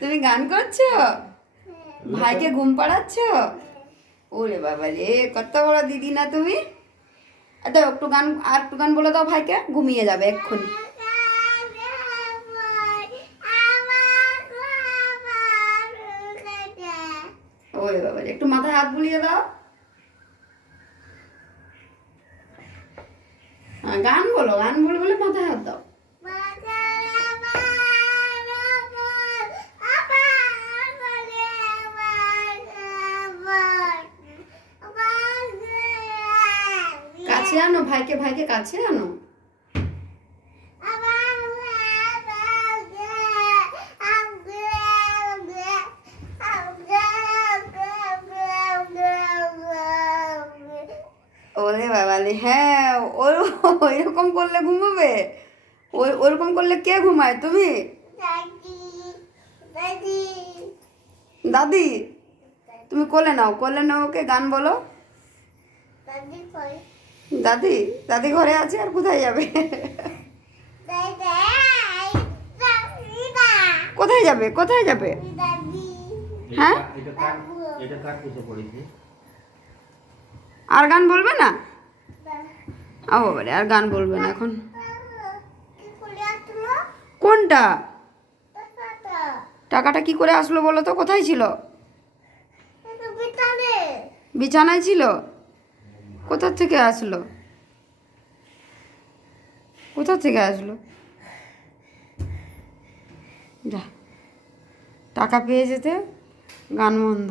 তুমি গান করছ? ভাইকে ঘুম পাড়াচ্ছ? ওরে বাবা রে কত বড় দিদি না তুমি? আচ্ছা একটু গান আর একটু গান বলে দাও ভাইকে ঘুমিয়ে যাবে এক্ষুনি। ওরে বাবা একটু মাথায় হাত বুলিয়ে দাও। হ্যাঁ, গান বলো গান বলে বলে মাথায় হাত দাও। কাছে আনো, ভাইকে ভাইকে কাছে আনো। ওরে বাবালে হ্যাঁ ওর ওইরকম করলে ঘুমাবে? ওই ওরকম করলে কে ঘুমায় তুমি? দাদি, তুমি কোলে নাও কোলে নাও ওকে, গান বলো। দাদি দাদি ঘরে আছে আর কোথায় যাবে? কোথায় যাবে? কোথায় যাবে? হ্যাঁ? আর গান বলবে না? ও বাবারে আর গান বলবে না এখন। কোনটা? টাকাটা কি করে আসলো বলো তো? কোথায় ছিল? বিছানায়। ছিল? কোথা থেকে আসলো? কোথা থেকে আসলো? যা টাকা পেয়ে যেতে গান বন্ধ